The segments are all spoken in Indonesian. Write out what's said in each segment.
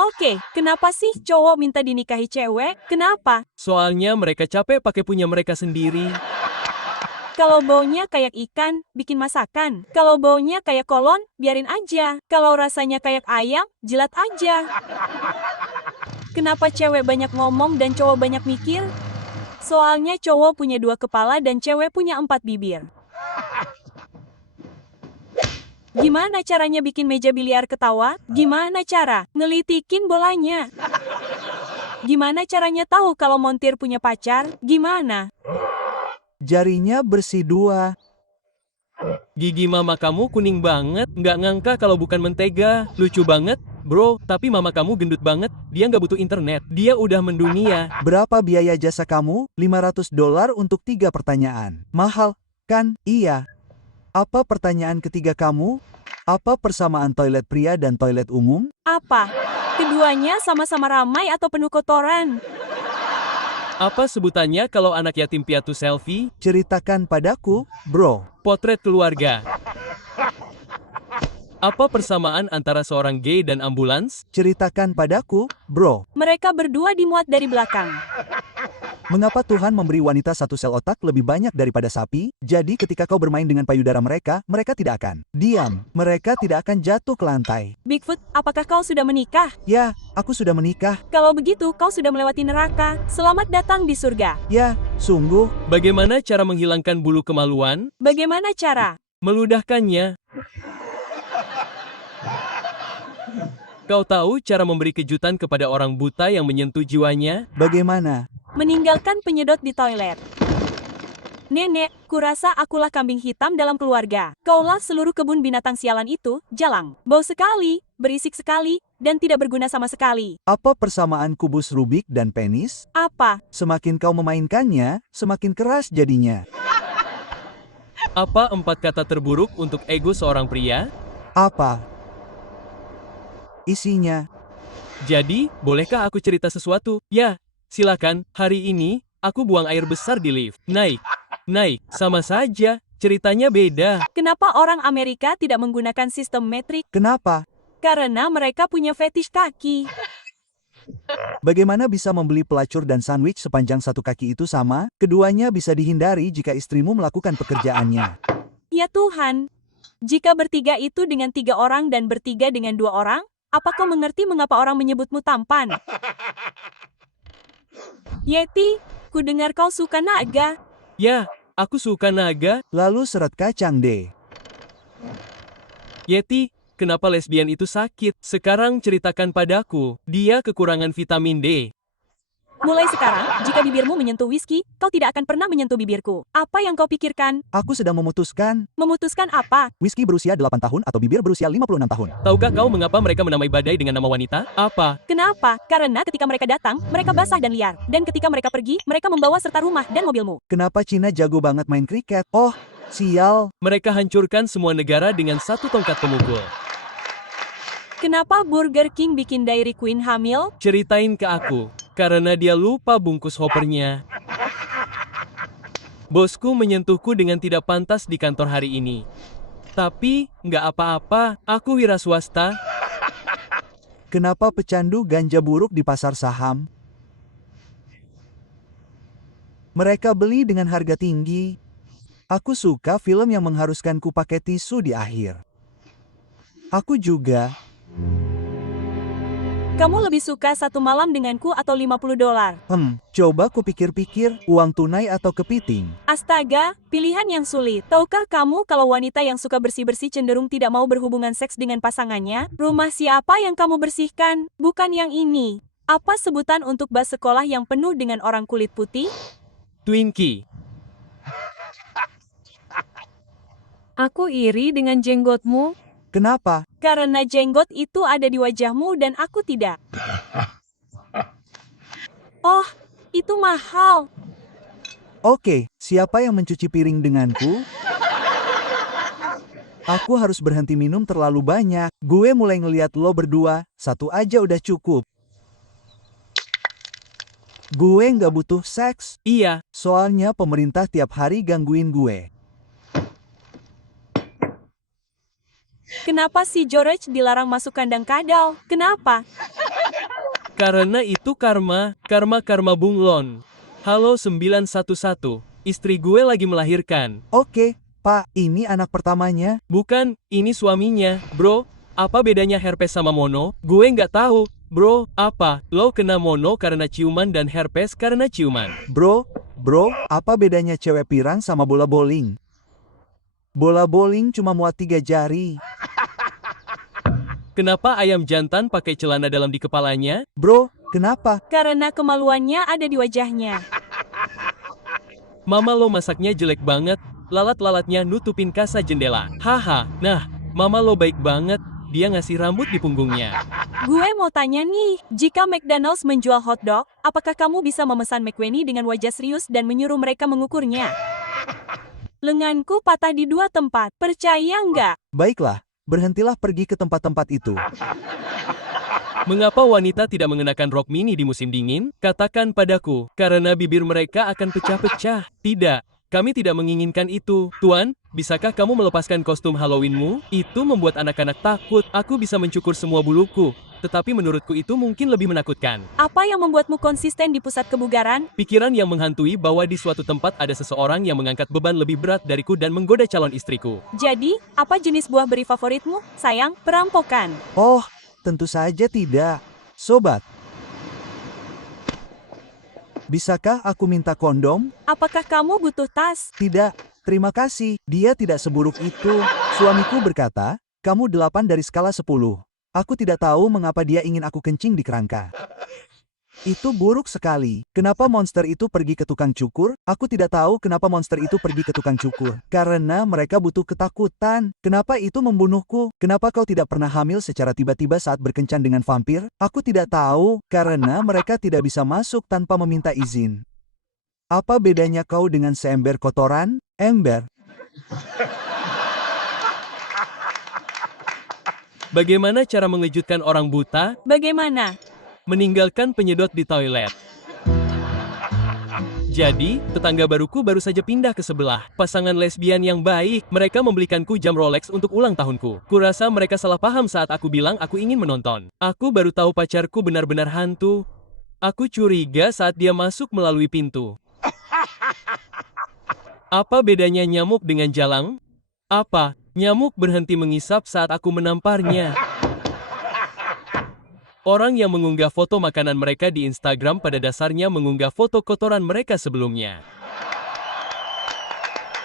Oke, kenapa sih cowok minta dinikahi cewek? Kenapa? Soalnya mereka capek pakai punya mereka sendiri. Kalau baunya kayak ikan, bikin masakan. Kalau baunya kayak kolon, biarin aja. Kalau rasanya kayak ayam, jilat aja. Kenapa cewek banyak ngomong dan cowok banyak mikir? Soalnya cowok punya 2 kepala dan cewek punya 4 bibir. Gimana caranya bikin meja biliar ketawa? Gimana cara ngelitikin bolanya? Gimana caranya tahu kalau montir punya pacar? Gimana? Jarinya bersih 2. Gigi mama kamu kuning banget, nggak ngangka kalau bukan mentega. Lucu banget, bro, tapi mama kamu gendut banget, dia nggak butuh internet, dia udah mendunia. Berapa biaya jasa kamu? $500 untuk 3 pertanyaan. Mahal, kan? Iya. Apa pertanyaan ketiga kamu? Apa persamaan toilet pria dan toilet umum? Apa? Keduanya sama-sama ramai atau penuh kotoran? Apa sebutannya kalau anak yatim piatu selfie? Ceritakan padaku, bro. Potret keluarga. Apa persamaan antara seorang gay dan ambulans? Ceritakan padaku, bro. Mereka berdua dimuat dari belakang. Mengapa Tuhan memberi wanita satu sel otak lebih banyak daripada sapi? Jadi ketika kau bermain dengan payudara mereka, mereka tidak akan diam. Mereka tidak akan jatuh ke lantai. Bigfoot, apakah kau sudah menikah? Ya, aku sudah menikah. Kalau begitu, kau sudah melewati neraka. Selamat datang di surga. Ya, sungguh. Bagaimana cara menghilangkan bulu kemaluan? Bagaimana cara? Meludahkannya. Kau tahu cara memberi kejutan kepada orang buta yang menyentuh jiwanya? Bagaimana? Meninggalkan penyedot di toilet. Nenek, kurasa akulah kambing hitam dalam keluarga. Kaulah seluruh kebun binatang sialan itu, jalang. Bau sekali, berisik sekali, dan tidak berguna sama sekali. Apa persamaan kubus Rubik dan penis? Apa? Semakin kau memainkannya, semakin keras jadinya. Apa 4 kata terburuk untuk ego seorang pria? Apa isinya? Jadi, bolehkah aku cerita sesuatu? Ya, silakan. Hari ini, aku buang air besar di lift. Naik. Sama saja. Ceritanya beda. Kenapa orang Amerika tidak menggunakan sistem metrik? Kenapa? Karena mereka punya fetish kaki. Bagaimana bisa membeli pelacur dan sandwich sepanjang 1 kaki itu sama? Keduanya bisa dihindari jika istrimu melakukan pekerjaannya. Ya Tuhan, jika bertiga itu dengan 3 orang dan bertiga dengan 2 orang, apa kau mengerti mengapa orang menyebutmu tampan? Yeti, ku dengar kau suka naga. Ya, aku suka naga. Lalu serat kacang deh. Yeti, kenapa lesbian itu sakit? Sekarang ceritakan padaku. Dia kekurangan vitamin D. Mulai sekarang, jika bibirmu menyentuh whisky, kau tidak akan pernah menyentuh bibirku. Apa yang kau pikirkan? Aku sedang memutuskan, Memutuskan apa? whisky berusia 8 tahun atau bibir berusia 56 tahun. Tahukah kau mengapa mereka menamai badai dengan nama wanita? Apa? Kenapa? Karena ketika mereka datang, mereka basah dan liar. Dan ketika mereka pergi, mereka membawa serta rumah dan mobilmu. Kenapa Cina jago banget main kriket? Oh, sial. Mereka hancurkan semua negara dengan 1 tongkat pemukul. Kenapa Burger King bikin Dairy Queen hamil? Ceritain ke aku. Karena dia lupa bungkus hoppernya. Bosku menyentuhku dengan tidak pantas di kantor hari ini. Tapi, nggak apa-apa, aku wira swasta. Kenapa pecandu ganja buruk di pasar saham? Mereka beli dengan harga tinggi. Aku suka film yang mengharuskanku pakai tisu di akhir. Aku juga. Kamu lebih suka 1 malam denganku atau $50? Coba kupikir-pikir, uang tunai atau kepiting? Astaga, pilihan yang sulit. Tahukah kamu kalau wanita yang suka bersih-bersih cenderung tidak mau berhubungan seks dengan pasangannya? Rumah siapa yang kamu bersihkan? Bukan yang ini. Apa sebutan untuk bas sekolah yang penuh dengan orang kulit putih? Twinkie. Aku iri dengan jenggotmu. Kenapa? Karena jenggot itu ada di wajahmu dan aku tidak. Oh, itu mahal. Oke, siapa yang mencuci piring denganku? Aku harus berhenti minum terlalu banyak. Gue mulai ngeliat lo berdua, 1 aja udah cukup. Gue nggak butuh seks. Iya, Soalnya pemerintah tiap hari gangguin gue. Kenapa si George dilarang masuk kandang kadal? Kenapa? Karena itu karma bunglon. Halo 911, istri gue lagi melahirkan. Oke, Pak, ini anak pertamanya. Bukan, ini suaminya. Bro, apa bedanya herpes sama mono? Gue nggak tahu. Bro, apa? Lo kena mono karena ciuman dan herpes karena ciuman. Bro, apa bedanya cewek pirang sama bola bowling? Bola bowling cuma muat 3 jari. Kenapa ayam jantan pakai celana dalam di kepalanya? Bro, kenapa? Karena kemaluannya ada di wajahnya. Mama lo masaknya jelek banget, lalat-lalatnya nutupin kasa jendela. Haha, nah, mama lo baik banget, dia ngasih rambut di punggungnya. Gue mau tanya nih, jika McDonald's menjual hotdog, apakah kamu bisa memesan McWenny dengan wajah serius dan menyuruh mereka mengukurnya? Lenganku patah di 2 tempat, percaya nggak? Baiklah, berhentilah pergi ke tempat-tempat itu. Mengapa wanita tidak mengenakan rok mini di musim dingin? Katakan padaku, karena bibir mereka akan pecah-pecah. Tidak, kami tidak menginginkan itu. Tuan, bisakah kamu melepaskan kostum Halloweenmu? Itu membuat anak-anak takut. Aku bisa mencukur semua buluku. Tetapi menurutku itu mungkin lebih menakutkan. Apa yang membuatmu konsisten di pusat kebugaran? Pikiran yang menghantui bahwa di suatu tempat ada seseorang yang mengangkat beban lebih berat dariku dan menggoda calon istriku. Jadi, apa jenis buah beri favoritmu? Sayang, perampokan. Oh, tentu saja tidak. Sobat, bisakah aku minta kondom? Apakah kamu butuh tas? Tidak, terima kasih. Dia tidak seburuk itu. Suamiku berkata, kamu 8 dari skala 10. Aku tidak tahu mengapa dia ingin aku kencing di kerangka. Itu buruk sekali. Kenapa monster itu pergi ke tukang cukur? Aku tidak tahu kenapa monster itu pergi ke tukang cukur. Karena mereka butuh ketakutan. Kenapa itu membunuhku? Kenapa kau tidak pernah hamil secara tiba-tiba saat berkencan dengan vampir? Aku tidak tahu. Karena mereka tidak bisa masuk tanpa meminta izin. Apa bedanya kau dengan seember kotoran? Ember. Bagaimana cara mengejutkan orang buta? Bagaimana? Meninggalkan penyedot di toilet. Jadi, tetangga baruku baru saja pindah ke sebelah. Pasangan lesbian yang baik. Mereka membelikanku jam Rolex untuk ulang tahunku. Kurasa mereka salah paham saat aku bilang aku ingin menonton. Aku baru tahu pacarku benar-benar hantu. Aku curiga saat dia masuk melalui pintu. Apa bedanya nyamuk dengan jalang? Apa? Nyamuk berhenti mengisap saat aku menamparnya. Orang yang mengunggah foto makanan mereka di Instagram pada dasarnya mengunggah foto kotoran mereka sebelumnya.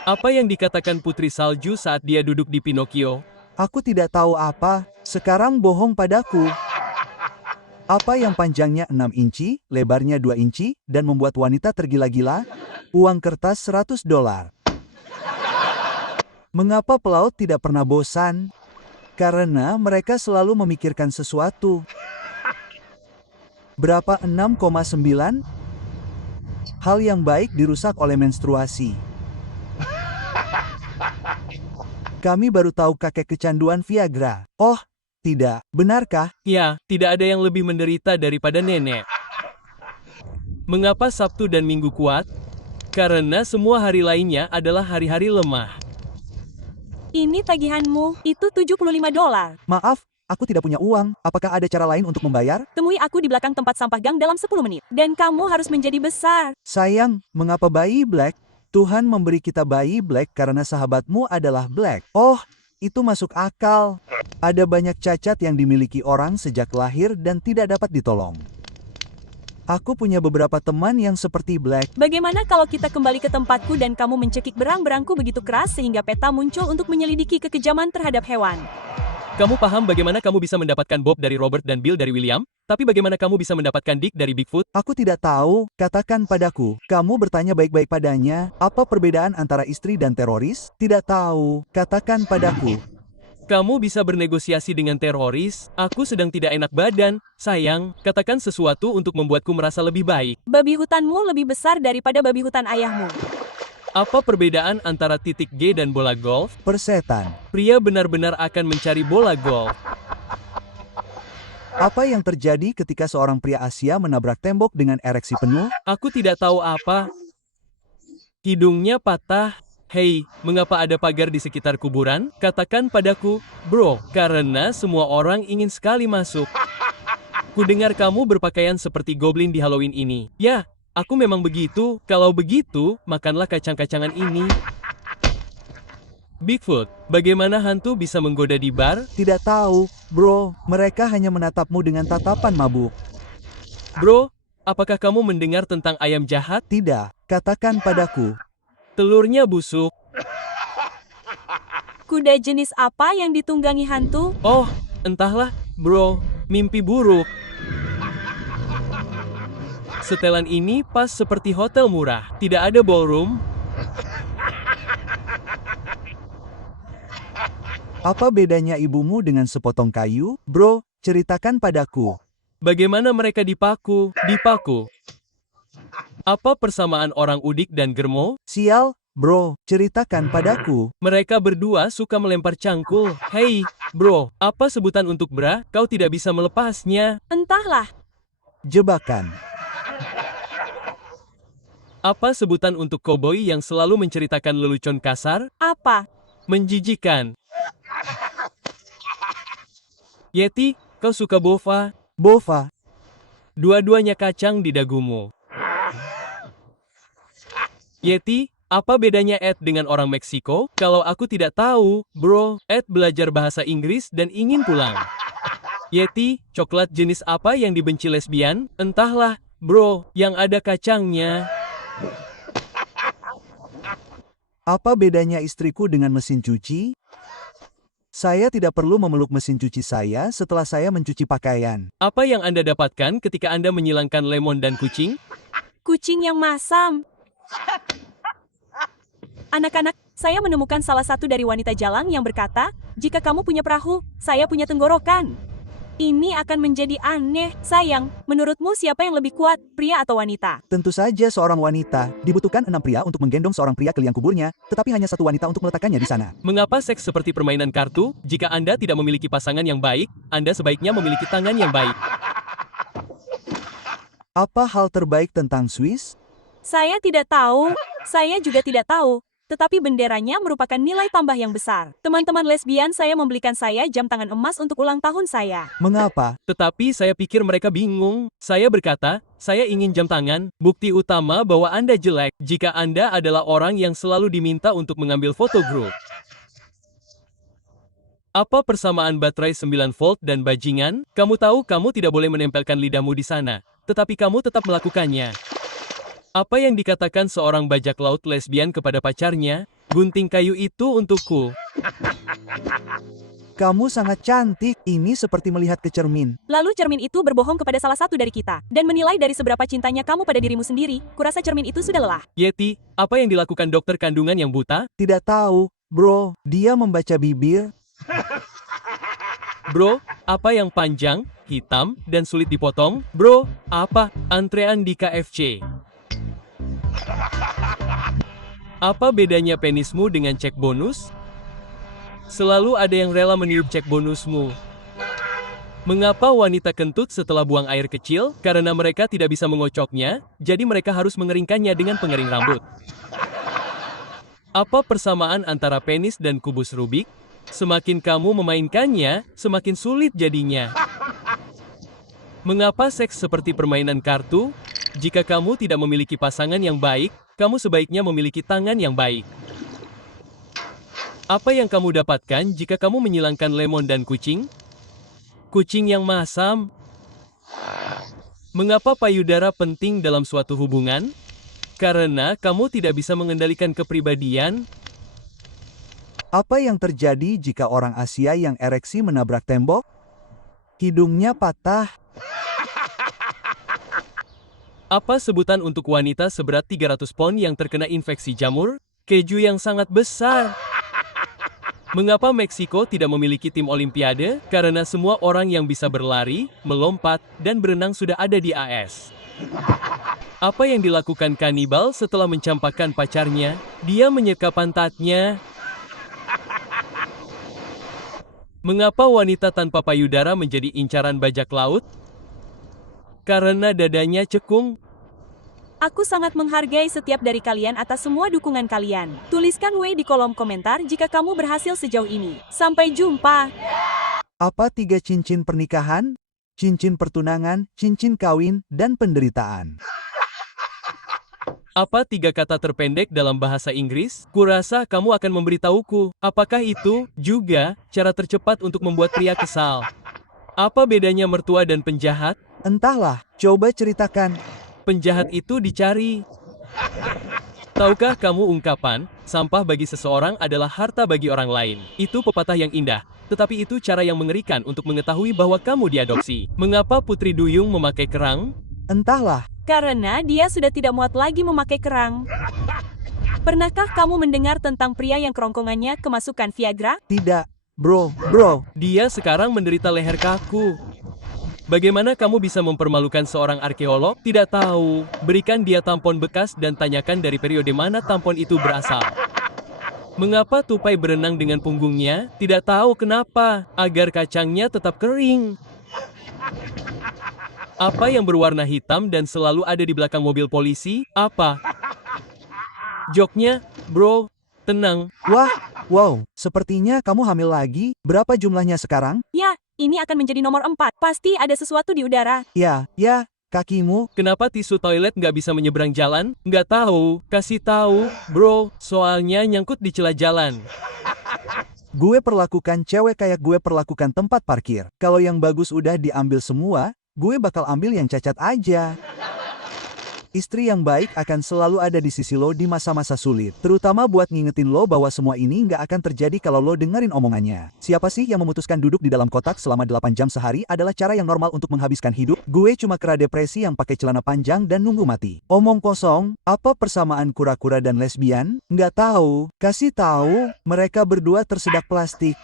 Apa yang dikatakan Putri Salju saat dia duduk di Pinocchio? Aku tidak tahu apa. Sekarang bohong padaku. Apa yang panjangnya 6 inci, lebarnya 2 inci, dan membuat wanita tergila-gila? Uang kertas $100. Mengapa pelaut tidak pernah bosan? Karena mereka selalu memikirkan sesuatu. Berapa 6,9? Hal yang baik dirusak oleh menstruasi. Kami baru tahu kakek kecanduan Viagra. Oh, tidak. Benarkah? Ya, tidak ada yang lebih menderita daripada nenek. Mengapa Sabtu dan Minggu kuat? Karena semua hari lainnya adalah hari-hari lemah. Ini tagihanmu, itu $75. Maaf, aku tidak punya uang. Apakah ada cara lain untuk membayar? Temui aku di belakang tempat sampah gang dalam 10 menit. Dan kamu harus menjadi besar. Sayang, mengapa bayi Black? Tuhan memberi kita bayi Black karena sahabatmu adalah Black. Oh, itu masuk akal. Ada banyak cacat yang dimiliki orang sejak lahir dan tidak dapat ditolong. Aku punya beberapa teman yang seperti Black. Bagaimana kalau kita kembali ke tempatku dan kamu mencekik berang-berangku begitu keras sehingga peta muncul untuk menyelidiki kekejaman terhadap hewan? Kamu paham bagaimana kamu bisa mendapatkan Bob dari Robert dan Bill dari William? Tapi bagaimana kamu bisa mendapatkan Dick dari Bigfoot? Aku tidak tahu, katakan padaku. Kamu bertanya baik-baik padanya. Apa perbedaan antara istri dan teroris? Tidak tahu, katakan padaku. Kamu bisa bernegosiasi dengan teroris. Aku sedang tidak enak badan. Sayang, katakan sesuatu untuk membuatku merasa lebih baik. Babi hutanmu lebih besar daripada babi hutan ayahmu. Apa perbedaan antara titik G dan bola golf? Persetan. Pria benar-benar akan mencari bola golf. Apa yang terjadi ketika seorang pria Asia menabrak tembok dengan ereksi penuh? Aku tidak tahu apa. Hidungnya patah. Hei, mengapa ada pagar di sekitar kuburan? Katakan padaku, bro, karena semua orang ingin sekali masuk. Kudengar kamu berpakaian seperti goblin di Halloween ini. Ya, aku memang begitu. Kalau begitu, makanlah kacang-kacangan ini. Bigfoot, bagaimana hantu bisa menggoda di bar? Tidak tahu, bro. Mereka hanya menatapmu dengan tatapan mabuk. Bro, apakah kamu mendengar tentang ayam jahat? Tidak, katakan padaku. Telurnya busuk. Kuda jenis apa yang ditunggangi hantu? Oh, entahlah, bro. Mimpi buruk. Setelan ini pas seperti hotel murah. Tidak ada ballroom. Apa bedanya ibumu dengan sepotong kayu? Bro, ceritakan padaku. Bagaimana mereka dipaku? Dipaku. Apa persamaan orang udik dan germo? Sial, bro, ceritakan padaku. Mereka berdua suka melempar cangkul. Hei, bro, apa sebutan untuk bra? Kau tidak bisa melepasnya. Entahlah. Jebakan. Apa sebutan untuk koboi yang selalu menceritakan lelucon kasar? Apa? Menjijikan. Yeti, kau suka bofa? Bova. Dua-duanya kacang di dagumu. Yeti, apa bedanya Ed dengan orang Meksiko? Kalau aku tidak tahu, bro, Ed belajar bahasa Inggris dan ingin pulang. Yeti, coklat jenis apa yang dibenci lesbian? Entahlah, bro, yang ada kacangnya. Apa bedanya istriku dengan mesin cuci? Saya tidak perlu memeluk mesin cuci saya setelah saya mencuci pakaian. Apa yang Anda dapatkan ketika Anda menyilangkan lemon dan kucing? Kucing yang masam. Anak-anak, saya menemukan salah satu dari wanita jalang yang berkata, jika kamu punya perahu, saya punya tenggorokan. Ini akan menjadi aneh. Sayang, menurutmu siapa yang lebih kuat, pria atau wanita? Tentu saja seorang wanita. Dibutuhkan 6 pria untuk menggendong seorang pria ke liang kuburnya, tetapi hanya satu wanita untuk meletakkannya di sana. Mengapa seks seperti permainan kartu? Jika Anda tidak memiliki pasangan yang baik, Anda sebaiknya memiliki tangan yang baik. Apa hal terbaik tentang Swiss? Saya tidak tahu. Saya juga tidak tahu. Tetapi benderanya merupakan nilai tambah yang besar. Teman-teman lesbian saya membelikan saya jam tangan emas untuk ulang tahun saya. Mengapa? Tetapi saya pikir mereka bingung. Saya berkata, saya ingin jam tangan, bukti utama bahwa Anda jelek, jika Anda adalah orang yang selalu diminta untuk mengambil foto grup. Apa persamaan baterai 9 volt dan bajingan? Kamu tahu kamu tidak boleh menempelkan lidahmu di sana, tetapi kamu tetap melakukannya. Apa yang dikatakan seorang bajak laut lesbian kepada pacarnya? Gunting kayu itu untukku. Kamu sangat cantik. Ini seperti melihat ke cermin. Lalu cermin itu berbohong kepada salah satu dari kita, dan menilai dari seberapa cintanya kamu pada dirimu sendiri. Kurasa cermin itu sudah lelah. Yeti, apa yang dilakukan dokter kandungan yang buta? Tidak tahu, bro. Dia membaca bibir. Bro, apa yang panjang, hitam, dan sulit dipotong? Bro, apa? Antrean di KFC. Apa bedanya penismu dengan cek bonus? Selalu ada yang rela meniup cek bonusmu. Mengapa wanita kentut setelah buang air kecil? Karena mereka tidak bisa mengocoknya, jadi mereka harus mengeringkannya dengan pengering rambut. Apa persamaan antara penis dan kubus Rubik? Semakin kamu memainkannya, semakin sulit jadinya. Mengapa seks seperti permainan kartu? Jika kamu tidak memiliki pasangan yang baik, kamu sebaiknya memiliki tangan yang baik. Apa yang kamu dapatkan jika kamu menyilangkan lemon dan kucing? Kucing yang masam. Mengapa payudara penting dalam suatu hubungan? Karena kamu tidak bisa mengendalikan kepribadian. Apa yang terjadi jika orang Asia yang ereksi menabrak tembok? Hidungnya patah. Apa sebutan untuk wanita seberat 300 pon yang terkena infeksi jamur? Keju yang sangat besar. Mengapa Meksiko tidak memiliki tim olimpiade? Karena semua orang yang bisa berlari, melompat, dan berenang sudah ada di AS. Apa yang dilakukan kanibal setelah mencampakkan pacarnya? Dia menyeka pantatnya. Mengapa wanita tanpa payudara menjadi incaran bajak laut? Karena dadanya cekung. Aku sangat menghargai setiap dari kalian atas semua dukungan kalian. Tuliskan W di kolom komentar jika kamu berhasil sejauh ini. Sampai jumpa. Apa 3 cincin pernikahan? cincin pertunangan, cincin kawin, dan penderitaan. Apa 3 kata terpendek dalam bahasa Inggris? Kurasa kamu akan memberitahuku. Apakah itu juga cara tercepat untuk membuat pria kesal? Apa bedanya mertua dan penjahat? Entahlah, coba ceritakan. Penjahat itu dicari. Tahukah kamu ungkapan, sampah bagi seseorang adalah harta bagi orang lain? Itu pepatah yang indah, tetapi itu cara yang mengerikan untuk mengetahui bahwa kamu diadopsi. Mengapa Putri Duyung memakai kerang? Entahlah, Karena dia sudah tidak muat lagi memakai kerang. Pernahkah kamu mendengar tentang pria yang kerongkongannya kemasukan Viagra? tidak. Bro. Dia sekarang menderita leher kaku. Bagaimana kamu bisa mempermalukan seorang arkeolog? Tidak tahu. Berikan dia tampon bekas dan tanyakan dari periode mana tampon itu berasal. Mengapa tupai berenang dengan punggungnya? Tidak tahu kenapa. Agar kacangnya tetap kering. Apa yang berwarna hitam dan selalu ada di belakang mobil polisi? Apa? Joknya, bro. Tenang. Wah, wow, sepertinya kamu hamil lagi. Berapa jumlahnya sekarang? Ya, ini akan menjadi nomor 4. Pasti ada sesuatu di udara. Ya, kakimu. Kenapa tisu toilet nggak bisa menyeberang jalan? Nggak tahu. Kasih tahu, bro. Soalnya nyangkut di celah jalan. Gue perlakukan cewek kayak gue perlakukan tempat parkir. Kalau yang bagus udah diambil semua, gue bakal ambil yang cacat aja. Istri yang baik akan selalu ada di sisi lo di masa-masa sulit. Terutama buat ngingetin lo bahwa semua ini nggak akan terjadi kalau lo dengerin omongannya. Siapa sih yang memutuskan duduk di dalam kotak selama 8 jam sehari adalah cara yang normal untuk menghabiskan hidup? Gue cuma kera depresi yang pakai celana panjang dan nunggu mati. Omong kosong, apa persamaan kura-kura dan lesbian? Nggak tahu. Kasih tahu, mereka berdua tersedak plastik.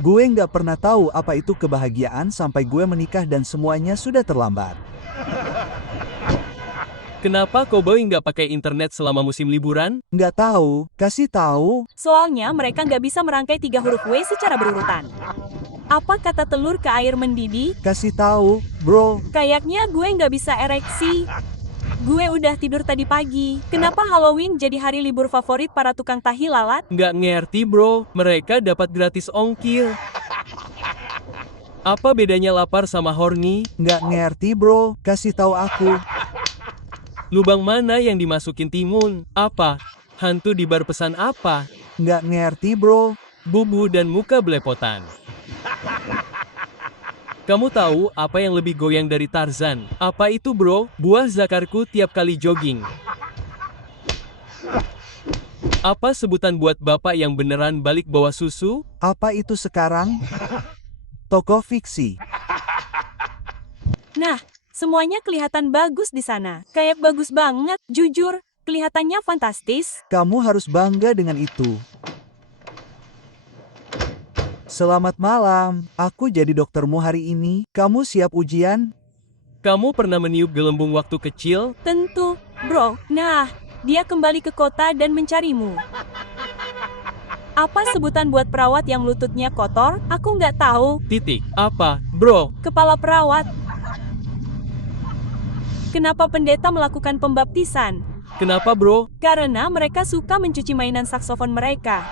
Gue nggak pernah tahu apa itu kebahagiaan sampai gue menikah dan semuanya sudah terlambat. Kenapa koboi nggak pakai internet selama musim liburan? Nggak tahu, kasih tahu. Soalnya mereka nggak bisa merangkai 3 huruf W secara berurutan. Apa kata telur ke air mendidih? Kasih tahu, bro. Kayaknya gue nggak bisa ereksi. Gue udah tidur tadi pagi. Kenapa Halloween jadi hari libur favorit para tukang tahi lalat? Nggak ngerti bro, mereka dapat gratis ongkir. Apa bedanya lapar sama horny? Nggak ngerti, bro. Kasih tahu aku. Lubang mana yang dimasukin timun? Apa? Hantu di bar pesan apa? Nggak ngerti, bro. Bubu dan muka belepotan. Kamu tahu apa yang lebih goyang dari Tarzan? Apa itu bro? Buah zakarku tiap kali jogging. Apa sebutan buat bapak yang beneran balik bawa susu? Apa itu sekarang? Tokoh fiksi. Nah, semuanya kelihatan bagus di sana. Kayak bagus banget, jujur. Kelihatannya fantastis. Kamu harus bangga dengan itu. Selamat malam. Aku jadi doktermu hari ini. Kamu siap ujian? Kamu pernah meniup gelembung waktu kecil? Tentu, bro. Nah, dia kembali ke kota dan mencarimu. Apa sebutan buat perawat yang lututnya kotor? Aku nggak tahu. Titik. Apa, bro? Kepala perawat. Kenapa pendeta melakukan pembaptisan? Kenapa bro? Karena mereka suka mencuci mainan saksofon mereka.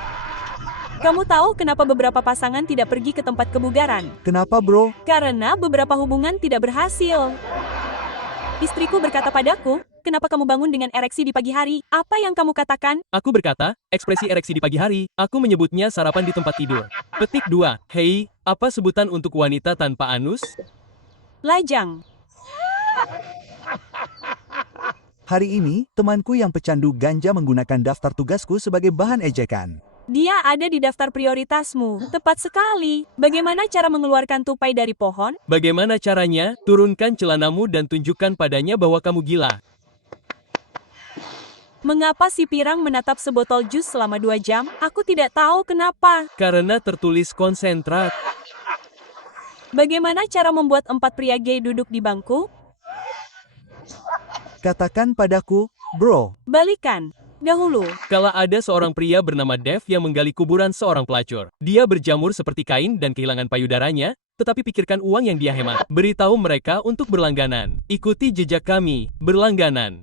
Kamu tahu kenapa beberapa pasangan tidak pergi ke tempat kebugaran? Kenapa, bro? Karena beberapa hubungan tidak berhasil. Istriku berkata padaku, kenapa kamu bangun dengan ereksi di pagi hari? Apa yang kamu katakan? Aku berkata, ekspresi ereksi di pagi hari, aku menyebutnya sarapan di tempat tidur. Petik 2. Hei, apa sebutan untuk wanita tanpa anus? Lajang. Hari ini, temanku yang pecandu ganja menggunakan daftar tugasku sebagai bahan ejekan. Dia ada di daftar prioritasmu. Tepat sekali. Bagaimana cara mengeluarkan tupai dari pohon? Bagaimana caranya? Turunkan celanamu dan tunjukkan padanya bahwa kamu gila. Mengapa si pirang menatap sebotol jus selama 2 jam? Aku tidak tahu kenapa. Karena tertulis konsentrat. Bagaimana cara membuat 4 pria gay duduk di bangku? Katakan padaku, bro. Balikan. Dahulu. Kala ada seorang pria bernama Dev yang menggali kuburan seorang pelacur. Dia berjamur seperti kain dan kehilangan payudaranya, tetapi pikirkan uang yang dia hemat. Beritahu mereka untuk berlangganan. Ikuti jejak kami, berlangganan.